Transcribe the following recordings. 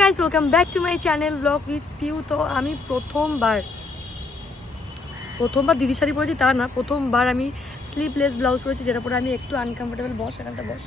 Guys, welcome back to my channel vlog with Piu. তো আমি প্রথমবার দিদি শাড়ি পরেছি তা না, প্রথমবার আমি স্লিভলেস ব্লাউজ পরেছি, যেটা পরে আমি একটু আনকমফোর্টেবল। বস এখানটা বস।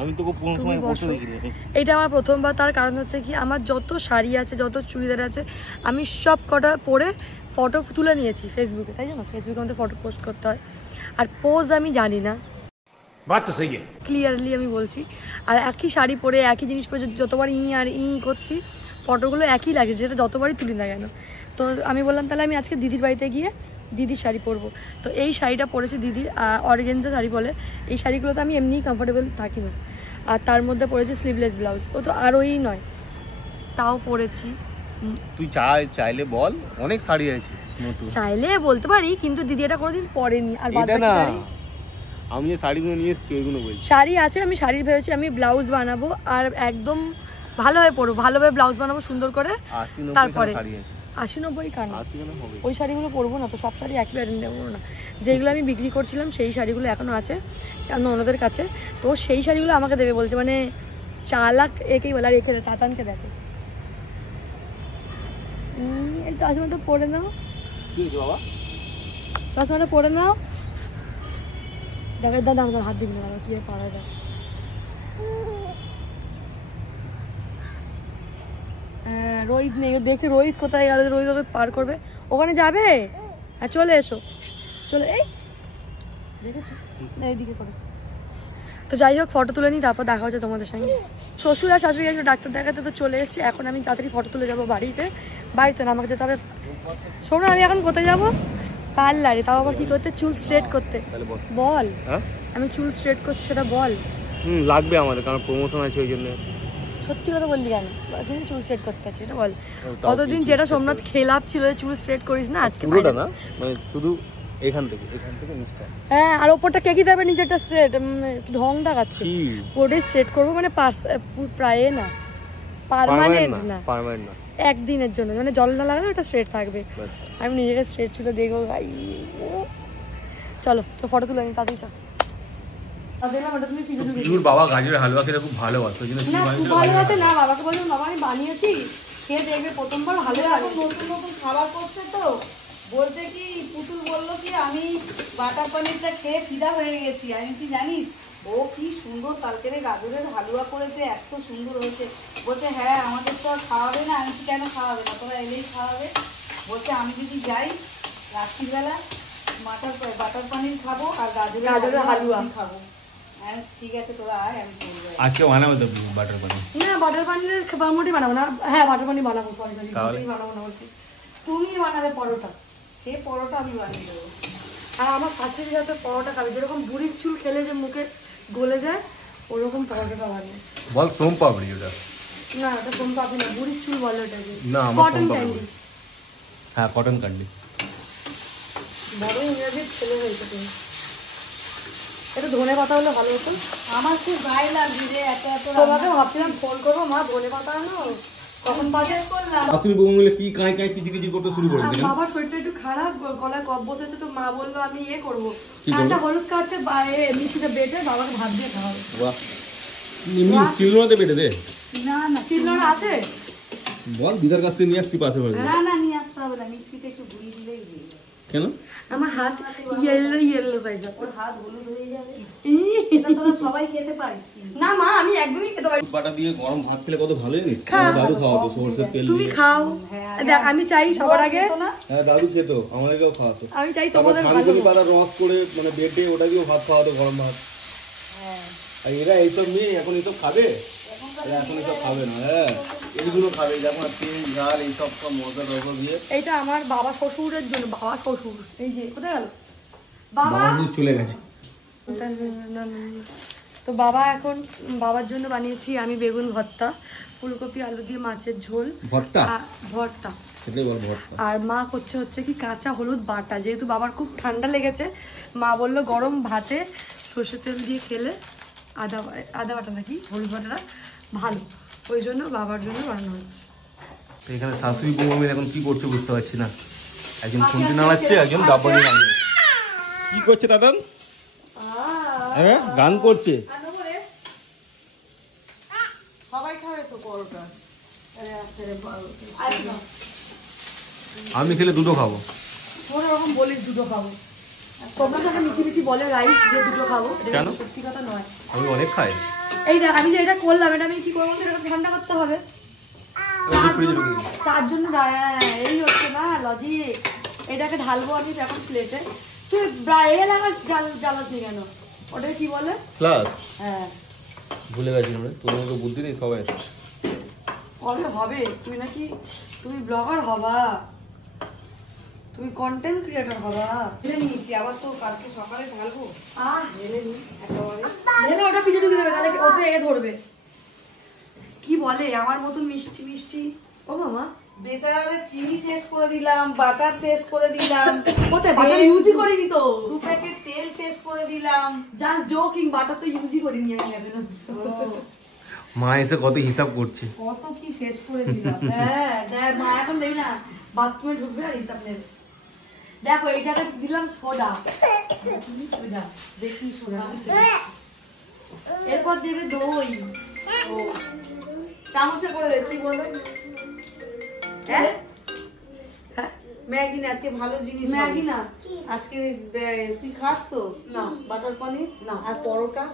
আমি তোকে কোন সময় বসতে দেখিনি। এটা আমার প্রথমবার। তার কারণ হচ্ছে কি, আমার যত শাড়ি আছে, যত চুড়িদার আছে, আমি সব কটা পরে ফটো তুলে নিয়েছি ফেসবুকে, তাই জানো? ফেসবুকে আমাদের ফটো পোস্ট করতে হয়, আর পোজ আমি জানি না, ক্লিয়ারলি আমি বলছি। আর একই শাড়ি পরে একই জিনিস পরে যতবার করছি, ফটোগুলো একই লাগে, যেটা যতবারই তুলি না কেন। তো আমি বললাম তাহলে আমি আজকে দিদির বাড়িতে গিয়ে দিদির শাড়ি পরবো। তো এই শাড়িটা পরেছি দিদির, অর্গানজা শাড়ি বলে। এই শাড়িগুলোতে আমি এমনিই কমফোর্টেবল থাকি না, আর তার মধ্যে পরেছি স্লিভলেস ব্লাউজ। ও তো আরোই নয়, তাও পরেছি। তুই চাইলে বল, অনেক শাড়ি আছে নতুন। চাইলে বলতে পারি, কিন্তু দিদি এটা কোনোদিন পরেনি। আর বাদ বাকি শাড়ি আমি যে শাড়িগুলো নিয়ে এসেছি ওইগুলো বলছি। শাড়ি আছে, আমি শাড়ির ভেবেছি আমি ব্লাউজ বানাবো, আর একদম ভালোভাবে পরবো, ভালোভাবে ব্লাউজ বানাবো সুন্দর করে। তারপরে 80-90 কান ওই শাড়িগুলো পরবো না, তো সব শাড়ি একই ব্যারেন্ড নেবো না। যেগুলো আমি বিক্রি করছিলাম সেই শাড়িগুলো এখনও আছে অন্যদের কাছে, তো সেই শাড়িগুলো আমাকে দেবে বলছে, মানে চালাক একেই বলে। আর রেখে দে, তাতানকে দেখো, এই চশমাটা পরে নাও, চশমাটা পরে নাও। দেখো দাদা হাত দিবি না, দাদা কি পাড়ায় দেখ। হ্যাঁ, রোহিত নেই, ও দেখছে রোহিত কোথায় গেল, রোহিত ওকে পার করবে, ওখানে যাবে। হ্যাঁ চলে এসো, চলে এই দেখেছিস না এইদিকে করে। তো যাই হোক, ফটো তুলে নিই, তারপর দেখা হচ্ছে তোমাদের সঙ্গে। শ্বশুর আর শাশুড়ি এসে ডাক্তার দেখাতে তো চলে এসেছি। এখন আমি তাড়াতাড়ি ফটো তুলে যাবো বাড়িতে না, আমাকে যেতে হবে। শোনো, আমি এখন কোথায় যাবো? পার্লারে। তাও আবার কি করতে? চুল স্ট্রেট করতে। বল, আমি চুল স্ট্রেট করছি সেটা বল। লাগবে আমাদের, কারণ প্রমোশন আছে ওই জন্য। সত্যি কথা বললি কেন? কিন্তু চুল স্ট্রেট করতে আছে, এটা বল। কতদিন যেটা সোমনাথ খেলাপ ছিল, চুল স্ট্রেট করিস না, আজকে পুরোটা না, মানে শুধু এখান থেকে নিচটা। হ্যাঁ, আর ওপরটা কেকি দেবে, নিচেরটা স্ট্রেট ঢং দেখাচ্ছে। পুরোটাই স্ট্রেট করবো, মানে প্রায় না, পার্মানেন্ট না, একদিনের জন্য, মানে জল না লাগালে ওটা স্ট্রেট থাকবে। আমি নিজেকে স্ট্রেট ছিল দেখো ভাই। চলো তো ফটো তুলে নি, তাড়াতাড়ি চল। বাবা গাজরের হালুয়া খেতে খুব ভালোবাসে, ওই জন্য ভালোবাসে না। বাবাকে বললাম, বাবা আমি বানিয়েছি, খেয়ে দেখবে, প্রথমবার ভালো লাগে। নতুন নতুন খাবার করছে তো, বলছে কি পুতুল বললো কি আমি বাটার পনিরটা খেয়ে ফিদা হয়ে গেছি। আমি জানিস ও কি সুন্দর কালকেরে গাজরের হালুয়া করেছে, এত সুন্দর হয়েছে। বলছে হ্যাঁ আমাদের তো আর খাওয়াবে না। আমি কেন খাওয়াবে না, তোরা এলেই খাওয়াবে। বলছে আমি যদি যাই রাত্রিবেলা বাটার পনির খাবো আর গাজরের হালুয়া খাবো। ঠিক আছে তোরা আয়, আমি করবো। আজকে বানাবো তো বাটার পনির? না, বাটার পনির মোটামুটি বানাবো না। হ্যাঁ বাটার পনির বানাবো, সরি বানাবো না বলছি। তুমি বানাবে পরোটা, সে পরোটা আমি বানিয়ে দেবো। আর আমার শাশুড়ির সাথে পরোটা খাবে, যেরকম বুড়ির চুল খেলে যে মুখে গলে যায়, ওরকম পরোটাটা বানিয়ে। বল সোম পাপড়ি ওটা? না, ওটা সোম পাপড়ি না, বুড়ির চুল বলে ওটাকে। না, কটন ক্যান্ডি। হ্যাঁ, কটন ক্যান্ডি। বড় ইংরেজির ছেলে হয়েছে তুমি। এটা ধনে পাতা হলে ভালো হতো। আমার খুব গায়ে লাগছে যে এত তোমাকে ভাবছিলাম ফোন করবো, মা ধনে পাতা আনো, কখন পাঠিয়ে করলাম। শাশুড়ি বউ মিলে কি কাঁই কিচি করতে শুরু করে দিলেন। বাবার শরীরটা একটু খারাপ, গলায় কফ বসেছে, তো মা বললো আমি করবো, একটা হলুদ কাটছে মিষ্টিটা বেটে বাবাকে ভাত দিয়ে খাওয়াবো। বাহ, এমনি শিলনোড়াতে বেটে দে। না শিলনোড়া আছে, বল দিদার কাছ থেকে নিয়ে আসছি পাশে বাড়ি। না নিয়ে আসতে হবে না, মিক্সিতে একটু ঘুরিয়ে দিলেই হয়ে যাবে। কেন? আমার হাত ইয়েলো হয়ে যাবে। ওর হাত হলুদ হয়ে যাবে, এটা তোরা সবাই খেতে পারিস। না মা, আমি একদমই খেতে পারি। বাটা দিয়ে গরম ভাত খেলে কত ভালো জানিস? দাদু খাওয়াতো সরষের তেল দিয়ে। তুমি খাও, দেখ আমি চাই সবার আগে। হ্যাঁ দাদু খেত, আমাদেরকেও খাওয়াতো। আমি চাই তোমাদের ভালো। থানকুনি পাতা রস করে মানে বেটে ওটা দিয়েও ভাত খাওয়াতো, গরম ভাত। আর এরা এইসব মেয়ে এখন এইসব খাবে? এখন এইসব খাবে না। হ্যাঁ, এইগুলো খাবে, যেমন তেল ঝাল এইসব সব মশলা টসলা দিয়ে। এইটা আমার বাবা শ্বশুরের জন্য। বাবা শ্বশুর এই যে কোথায় গেল? বাবা চলে গেছে। তো বাবা এখন বাবার জন্য বানিয়েছি আমি বেগুন ভর্তা, ফুলকপি আলু দিয়ে মাছের ঝোল ভর্তা। আর মা হচ্ছে কি কাঁচা হলুদ বাটা, যেহেতু বাবার খুব ঠান্ডা লেগেছে, মা বললো গরম ভাতে সর্ষের তেল দিয়ে খেলে আদা বাটা নাকি হলুদ বাটাটা ভালো, ওই জন্য বাবার জন্য বানানো হচ্ছে। এখানে শাশুড়ি বউ আমি এখন কি করছে বুঝতে পারছি না। একজন খুন্তি নাড়াচ্ছে, একজন ডাব্বা নিয়ে নাড়াচ্ছে। কি করছে দাদা? গান করছে। সবাই খাবে তো পরোটা। আমি খেলে দুটো খাবো। তোরা ওরকম বলিস দুটো খাবো, তোমরা তো মিছি মিছি বলে রাইস যে দুটো খাবো, এটা কেন? সত্যি কথা নয়। আমি অনেক খাই। এই দেখ আমি যে এটা করলাম, এটা আমি কি করবো, এটা ঠান্ডা করতে হবে, তার জন্য এই হচ্ছে না লজিক। এটাকে ঢালবো আমি এখন প্লেটে। তুই এ লাগা জ্বালাসনি কেন, ওটাকে কি বলে? প্লাস। হ্যাঁ ভুলে গেছি আমরা, তোর মতো বুদ্ধি নেই সবাই। কবে হবে? তুমি নাকি তুমি ব্লগার হবা, তুমি কন্টেন্ট ক্রিয়েটর হবা। ঢেলে নিয়েছি, আবার তো কালকে সকালে ঢালবো। ঢেলে নি একেবারে। ঢেলে ওটা পিছনে ঢুকে দেবে, তাহলে ওতে এ ধরবে। কি বলে আমার মতন মিষ্টি মিষ্টি। ও মামা বেচারাদের চিনি শেষ করে দিলাম, বাটার শেষ করে দিলাম, কোথায় বাটার ইউজই করিনি তো, 2 প্যাকেট তেল শেষ করে দিলাম। জাস্ট জোকিং, বাটার তো ইউজই করিনি আমি এখনো। মা এসে কত হিসাব করছে। কত কি শেষ করে দিলাম। হ্যাঁ দেখ মা এখন দেবে না, বাথরুমে ঢুকবে আর হিসাব নেবে। দেখো এইটাকে দিলাম সোডা, সোডা বেকিং সোডা, এরপর দেবে দই। ও চামচে করে দে, তুই বলে। হ্যাঁ ম্যাগি না, আজকে ভালো জিনিস। ম্যাগি না, আজকে তুই খাস তো? না। বাটার পনির না। আর পরোটা।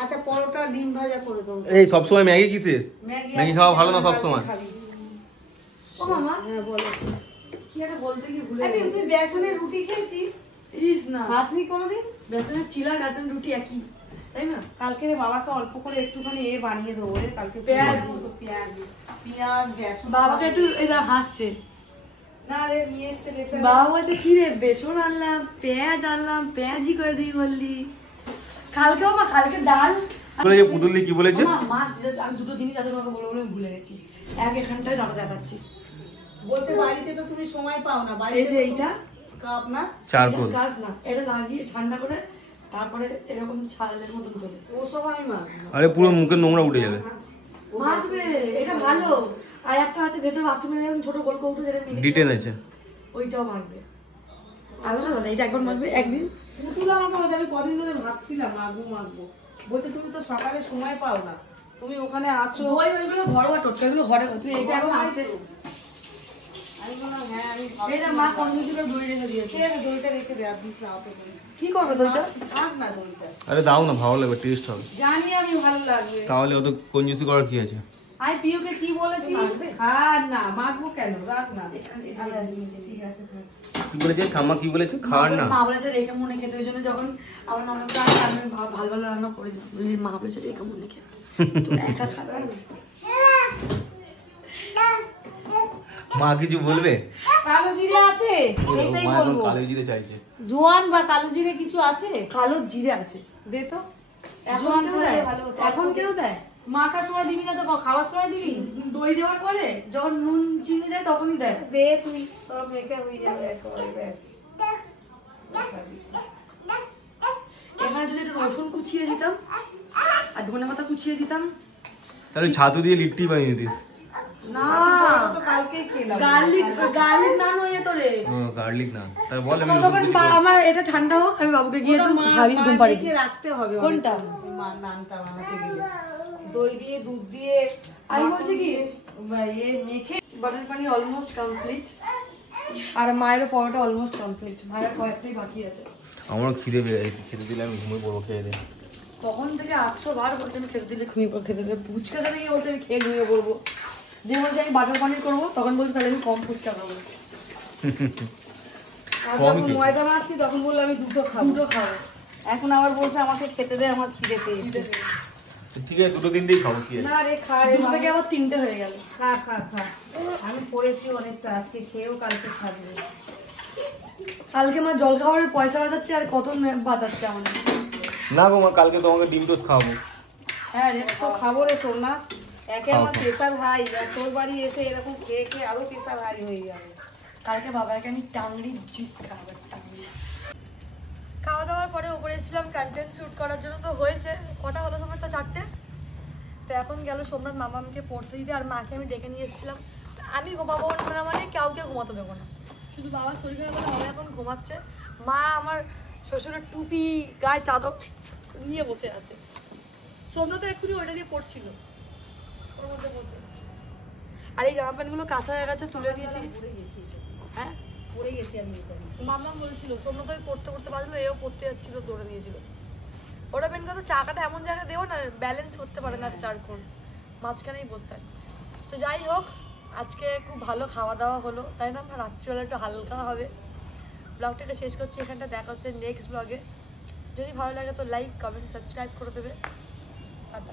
আচ্ছা পরোটা ডিম ভাজা করে দেবো। এই সবসময় ম্যাগি কিসের? ম্যাগি খাওয়া ভালো না সবসময়। ও মামা হ্যাঁ বলো। কি একটা বলতে গিয়ে ভুলে আমি গেছি। তুই বেসনের রুটি খেয়েছিস? ইস না, খাসনি কোনোদিন? বেসনের চিলা আর বেসনের রুটি একই, তাই না? কালকে রে বাবাকে অল্প করে একটুখানি এ বানিয়ে দেবো রে কালকে। পেঁয়াজ। পেঁয়াজ বেসন। বাবাকে একটু এটা হাসছে, না রে নিয়ে এসছে বেচারা। বাবা বলছে কি রে বেসন আনলাম, পেঁয়াজ আনলাম, পেঁয়াজি করে দিই বললি। কালকেও মা, কালকে ডাল বলেছে পুতুলদি কি বলেছে? মাছ, আমি দুটো জিনিস আছে তোমাকে বলবো বলে আমি ভুলে গেছি। এক এখানটায় দাদা দেখাচ্ছি, বলছে বাড়িতে তো তুমি সময় পাও না। এই বাড়িতে যে এইটা স্কার্ফ না, চারকোল। স্কার্ফ না, এটা লাগিয়ে ঠান্ডা করে তারপরে এরকম ছালের মতন তোলে। ওসব আমি মাখবো। আরে পুরো মুখের নোংরা উঠে যাবে। মাছবে, এটা ভালো। আর একটা আছে ভেতরে বাথরুমে যেমন ছোট গোল কৌটো, যেটা ডিটেন আছে। ওইটাও মাখবে। আলাদা আলাদা, এটা একবার মাখবে একদিন। পুতুল আমাকে বলছে, আমি কদিন ধরে ভাবছিলাম মাখবো মাখবো। বলছে তুমি তো সকালে সময় পাও না, তুমি ওখানে আছো। ওইগুলো ঘরোয়া টোটকা, এগুলো ঘরে তুমি এটা এখন আছে। আমি বললাম হ্যাঁ আমি এটা মা কন্ডিশন করে দই রেখে দিয়েছে। ঠিক আছে, দইটা রেখে দে, আর দিস না অত করে। কি করবে দইটা? থাক না দইটা, আরে দাও না, ভালো লাগবে, টেস্ট হবে। জানি আমি ভালো লাগবে। তাহলে অত কঞ্জুসি করার কি আছে? আমি পিওকে কি বলেছি? আর না মাখবো কেন, রাখ না। ঠিক আছে থাক। কি বলেছে ঠাম্মা, কি বলেছে? খাওয়ার না। মা বলেছে রেখে মনে খেতে, ওই জন্য যখন আমার ননদ আমি ভালো ভালো রান্না করে দিলাম, বলি মা বলেছে রেখে মনে খেতে, তো একা খাবে। মা কিছু বলবে? কালো জিরে আছে, এইটাই মা এখন বলবো। কালো জিরে চাইছে। জোয়ান বা কালো জিরে কিছু আছে? কালো জিরে আছে, দে তো। এখন কেউ দেয়? এখন কেউ দেয়? মাখার সময় দিবি না তো খাওয়ার সময় দিবি? দই দেওয়ার পরে যখন নুন চিনি দেয় তখনই দেয়। দে তুই, সব মেখে হয়ে যাবে একেবারে, ব্যাস। এখানে যদি একটু রসুন কুচিয়ে দিতাম আর ধনে পাতা কুচিয়ে দিতাম। তাহলে ছাতু দিয়ে লিট্টি বানিয়ে দিস। না তো কালকেই খেলাম। গার্লিক নান হয়ে যেত রে। গার্লিক না, তাই বল আমি ততক্ষণ আমার এটা ঠান্ডা হোক, আমি বাবুকে গিয়ে একটু খাবি ঘুম পাড়ি মেখে রাখতে হবে। কোনটা? নানটা বানাতে গেলে দই দিয়ে দুধ দিয়ে আমি বলছি কি এ মেখে। বাটার পানির অলমোস্ট কমপ্লিট, আর মায়েরও পরোটা অলমোস্ট কমপ্লিট, মায়ের কয়েকটাই বাকি আছে। আমারও খিদে পেয়ে গেছে, খেতে দিলে আমি ঘুমিয়ে পড়বো খেয়ে দে। তখন থেকে 800 বার বলছে আমি খেতে দিলে ঘুমিয়ে পড়বো, খেতে দিলে ফুচকা খেতে গিয়ে বলছে আমি খেয়ে ঘুমিয়ে পড়বো। যে বলছে আমি বাটার পানির করবো, তখন বলছি তাহলে আমি কম ফুচকা খাবো। আর যখন ময়দা মাখছি তখন বললো আমি দুটো খাবো। এখন আবার বলছে আমাকে খেতে দে, আমার খিদে পেয়েছে। ঠিক আছে, দুটো তিনটেই খাবো, কি আছে? না রে খা রে, দুটো থেকে আবার 3টে হয়ে গেল। খা খা খা। আমি পড়েছি অনেকটা, আজকে খেয়েও কালকে খাবো। কালকে মা জল খাবারের পয়সা বাঁচাচ্ছে আর কত বাঁচাচ্ছে আমাদের। না গো মা, কালকে তোমাকে ডিম টোস্ট খাওয়াবো। হ্যাঁ রে, তো খাবো রে সোনা। একে আমার প্রেশার হাই, আর তোর বাড়ি এসে এরকম খেয়ে খেয়ে আরো প্রেশার হাই হয়ে যাবে। কালকে বাবাকে আমি টাংড়ি জুস খাওয়াবো, টাংড়ি। খাওয়া দাওয়ার পরে উপরে এসেছিলাম কন্টেন্ট শুট করার জন্য, তো হয়েছে কটা হলো সময় তো 4টে। তো এখন গেল সোমনাথ মামাকে পড়তে দিতে, আর মাকে আমি ডেকে নিয়ে এসেছিলাম। আমি ঘুমাবো না, মানে কাউকে ঘুমাতে দেবো না, শুধু বাবার শরীর খারাপ বলে মামা এখন ঘুমাচ্ছে। মা আমার শ্বশুরের টুপি গায়ে চাদর নিয়ে বসে আছে। সোমনাথ এক্ষুনি ওইটা দিয়ে পড়ছিল ওর মধ্যে বসে। আর এই জামা প্যান্টগুলো কাঁচা হয়ে গেছে, তুলে দিয়েছি। পরে গেছি এটা। হ্যাঁ পরে গেছি আমি এটা নিয়ে। মামা বলছিল সোমনাথ পড়তে পড়তে বাজলো, এও পড়তে যাচ্ছিল, দৌড়ে নিয়েছিল। ওরা মেন কথা চাকাটা এমন জায়গায় দেবো না ব্যালেন্স করতে পারে না চারকোণ, মাঝখানেই বসতে হয়। তো যাই হোক, আজকে খুব ভালো খাওয়া দাওয়া হলো, তাই না? রাত্রিবেলা একটু হালকা হবে। ব্লগটা এটা শেষ করছি এখানটা, দেখা হচ্ছে নেক্সট ব্লগে। যদি ভালো লাগে তো লাইক কমেন্ট সাবস্ক্রাইব করে দেবে। টাটা।